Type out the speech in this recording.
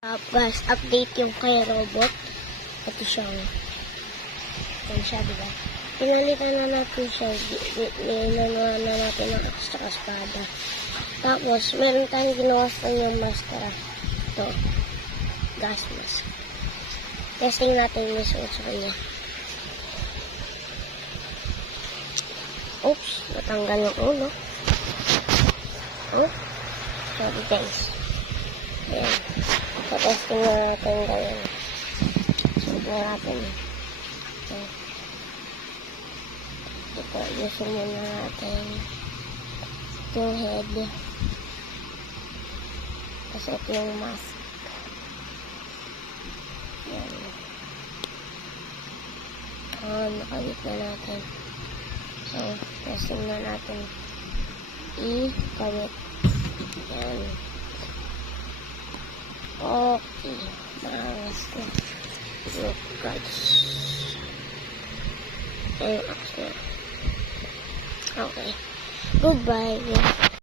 Guys, update yung kay robot. Ito siya. Ito siya, diba? Pinalitan na natin siya. Nilanuhan na natin ng extra espada. Tapos, meron tayong ginawa sa yung maskara. Ito. Gas mask. Testing natin yung results sa kanya. Oops, natanggal yung ulo. Oh, sorry guys. Ayan. So, testing na natin gawin. Sulit na natin. Ito, yusin muna natin. Ito yung head. Kasi ito yung mask. Ayan. Nakawit na natin. So, testing na natin. I-kawit. Ayan. Okay. Maangas na. Look, guys. Ayan, okay. Goodbye.